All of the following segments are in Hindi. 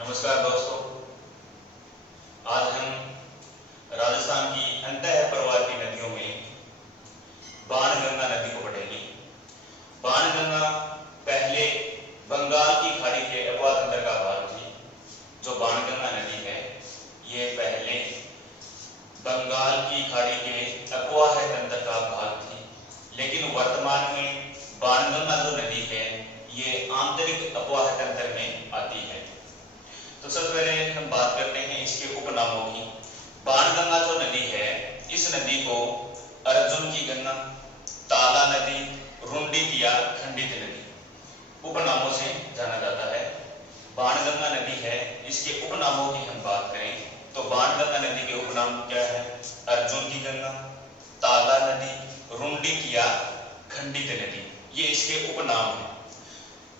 नमस्कार दोस्तों, आज हम राजस्थान की अंतः प्रवाह की नदियों में बाणगंगा नदी को पढ़ेंगे। बाणगंगा पहले बंगाल की खाड़ी के अफवाह तंत्र का भाग थी। जो बाणगंगा नदी है ये पहले बंगाल की खाड़ी के अफवाह तंत्र का भाग थी, लेकिन वर्तमान में बाणगंगा जो नदी है ये आंतरिक अफवाह तंत्र में आती है। तो सबसे पहले हम बात करते हैं इसके उपनामों की। बाणगंगा जो नदी है, इस नदी को अर्जुन की गंगा, ताला नदी, रुंडिक या खंडित नदी उपनामों से जाना जाता है। बाणगंगा नदी है, इसके उपनामों की हम बात करें तो बाणगंगा नदी के उपनाम क्या है? अर्जुन की गंगा, ताला नदी, रुंडिक या खंडित नदी, ये इसके उपनाम है।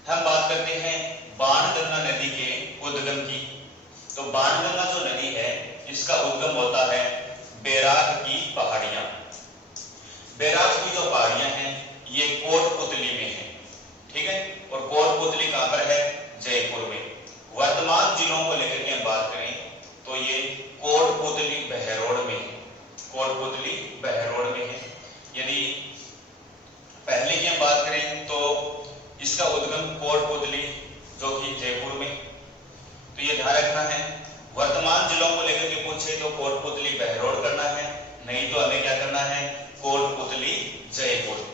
हम बात करते हैं बाणगंगा नदी के उद्गम की। तो बाणगंगा जो नदी है इसका उद्गम होता है बैराग की पहाड़ियां। बैराग की जो पहाड़ियां हैं ये कोटपुतली में है, ठीक है। और कोटपुतली कहां पर है? जयपुर में। वर्तमान जिलों को लेकर के हम बात करें तो ये कोटपुतली बहरोड में है। कोटपुतली बहरोड में है। यदि पहले की हम बात करें तो इसका उद्गम कोटपुतली जो कि जयपुर में, तो ये ध्यान रखना है। वर्तमान जिलों को लेकर के पूछे तो कोटपुतली बहरोड करना है, नहीं तो हमें क्या करना है? कोटपुतली जयपुर,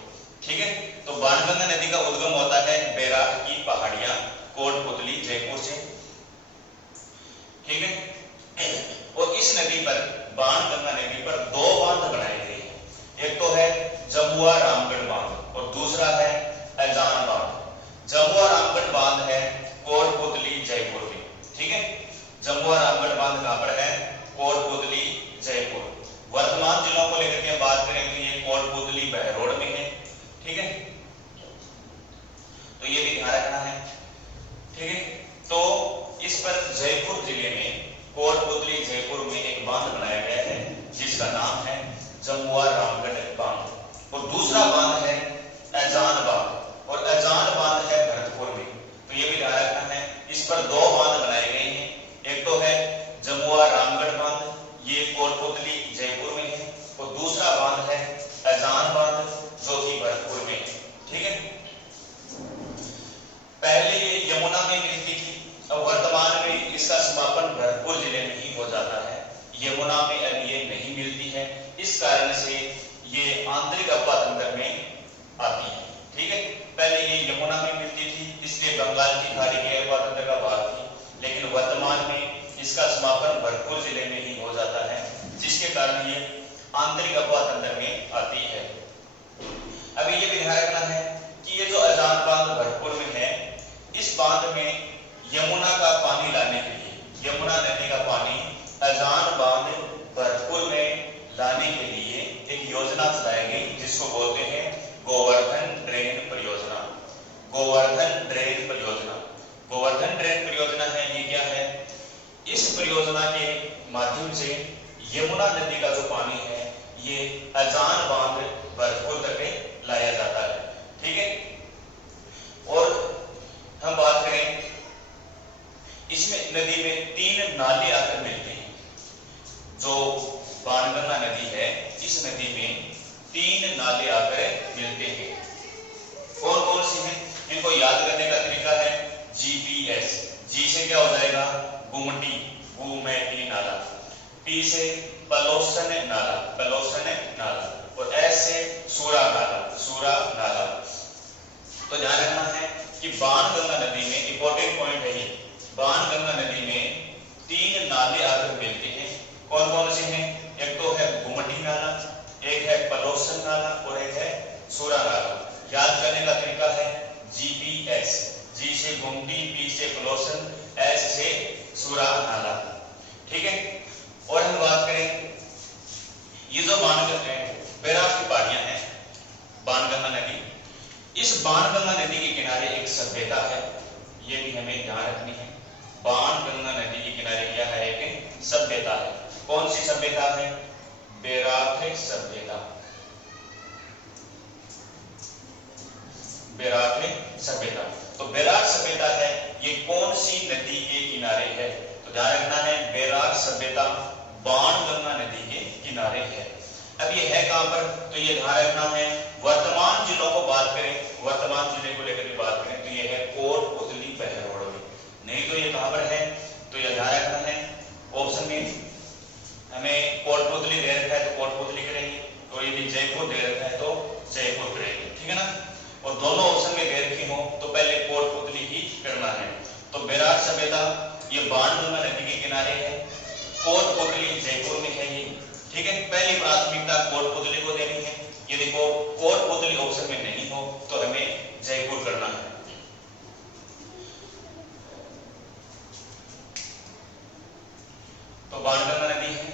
ठीक है। तो बाणगंगा नदी का उद्गम होता है बैराग की पहाड़ियां, कोटपुतली जयपुर से, ठीक है। और इस नदी पर, बाणगंगा नदी पर दो बांध बनाए गए हैं। एक तो है जमुआ रामगढ़ बांध और दूसरा है अजान बांध। जमुआ रामगढ़ बांध है कोटपुतली जयपुर में, ठीक है। जमुआ रामगढ़ बांध कहां पर है? कोटपुतली जयपुर। वर्तमान जिलों को लेकर के बात करें तो ये कोटपुतली बहरोड में है, ठीक है। तो ये भी ध्यान रखना है, ठीक है। तो इस पर जयपुर जिले में कोटपुतली जयपुर में एक बांध बनाया गया है जिसका नाम है जमुआ रामगढ़ बांध और दूसरा बांध है अजान बांध और अजान बांध है भरतपुर में। तो ये भी ध्यान रखना है, इस पर दो बांध बनाए गए हैं। एक तो है जमुआ रामगढ़ बांध, ये कोटपुतली जयपुर में है, और दूसरा बांध है अजान बांध जो कि भरतपुर में है, ठीक है। पहले ये यमुना में मिलती थी, अब वर्तमान में इसका समापन भरतपुर जिले में ही हो जाता है। यमुना में अब ये नहीं मिलती है, इस कारण से ये आंतरिक अफवाह तंत्र में आती है, ठीक है। पहले ये यमुना में मिलती थी, इसलिए बंगाल की खाड़ी के अफवाह तंत्र का भाग थी, लेकिन वर्तमान में इसका समापन भरतपुर जिले में ही हो जाता है, जिसके कारण ये आंतरिक अफवाह तंत्र में आती है। अभी ये भी ध्यान रखना है कि ये जो अजान बांध भरतपुर में है, इस बांध में यमुना का पानी लाने के लिए, यमुना नदी का पानी अजान बांध भरतपुर में लाने के लिए एक योजना चलाई गई जिसको बोलते हैं गोवर्धन ड्रेन परियोजना। गोवर्धन ड्रेन परियोजना, गोवर्धन ड्रेन परियोजना है, ये क्या है? इस परियोजना के माध्यम से यमुना नदी का जो पानी है ये अजान बांध भरतपुर तक लाया जाता है, ठीक है। और हम बात करें, इसमें नदी में तीन नाले आकर मिलते हैं। जो बाणगंगा नदी है, इस नदी में तीन नाले आकर मिलते हैं। कौन कौन से हैं? इनको याद करने का तरीका है जीपीएस। जी से क्या हो जाएगा? गुमटी, गुमटी नाला। पी से पलोसन नाला, पलोसन नाला। और एस से सूरा नाला, सूरा नाला। तो ध्यान रखना है कि बाणगंगा नदी में इंपॉर्टेंट पॉइंट है ये, बाणगंगा नदी में तीन नाले आकर मिलते हैं। कौन कौन से हैं? एक तो है गुमटी नाला, एक है पलोसन नाला और एक है सूरा नाला। याद करने का तरीका है जीपीएस। जी से गुमटी, पी से पलोसन, एस से सूरा नाला, ठीक है। और हम बात करें, ये जो बाणगंगा बैराग की पहाड़ियां हैं, बाणगंगा नदी, इस बाणगंगा नदी के किनारे एक सभ्यता है, ये भी हमें ध्यान रखनी है। बाणगंगा नदी के किनारे क्या है? एक सभ्यता है। कौन सी सभ्यता है? बैराग सभ्यता, बैराग सभ्यता। तो बैराग सभ्यता है, ये कौन सी नदी के किनारे है। तो ध्यान रखना है, बैराग सभ्यता बाणगंगा नदी के किनारे है। अब ये है कहां पर, तो ये ध्यान रखना है, वर्तमान जिलों को बात करें, वर्तमान जिले को लेकर के बात करें तो ये है कोटपुतली बहरोड़ में। नहीं तो ये कहां पर है, तो ये ध्यान रखना है, ऑप्शन में हमें कोटपुतली दे रखा है तो कोटपुतली करेंगे, और यदि जयपुर दे रखा है तो जयपुर करेंगे, ठीक है ना। और दोनों ऑप्शन में दे रखी हो तो पहले कोटपुतली ही करना है। तो बैराग सभ्यता ये बाणगंगा नदी के किनारे है, कोटपुतली जयपुर में है ये, ठीक है। पहली प्राथमिकता कोटपुतली को देनी है, यदि कोटपुतली ऑप्शन में नहीं हो तो हमें जयपुर करना है। तो बाणगंगा नदी है,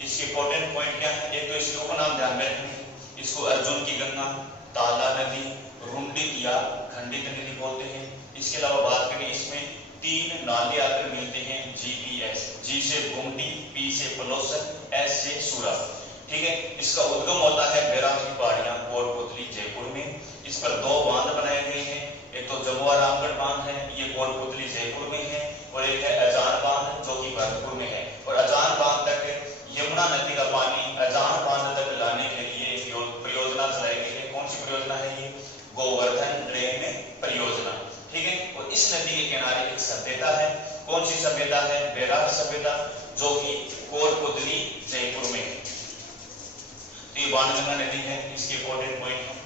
इसके इंपॉर्टेंट पॉइंट क्या है, एक तो इसके उपनाम ध्यान में रखेंगे, इसको अर्जुन की गंगा, ताला नदी, रुंडित या खंडित नदी बोलते हैं। इसके अलावा बात करें, इसमें 3 नाले आकर मिलते हैं, जीपीएस, जी से गुमटी, पी से पलोसन, एस से सूरा, ठीक है। इसका उद्गम होता है बैराग की पहाड़ियां कोटपुतली जयपुर में। इस पर 2 बांध बनाए गए हैं, एक तो जमुआ रामगढ़ बांध है, ये कोटपुतली जयपुर में है, और एक है अजान बांध जो कि भरतपुर में है। और अजान बांध तक यमुना नदी का पानी अजान बांध तक लाने के लिए परियोजना चलाई गई है। कौन सी परियोजना है ये, गोवर्धन ड्रेन परियोजना, ठीक है। और इस नदी के किनारे एक सभ्यता है, कौन सी सभ्यता है, बैराग सभ्यता, जो कि कोटपुतली जयपुर में है। तो ये बाणगंगा नदी है, इसके इंपॉर्टेंट पॉइंट है।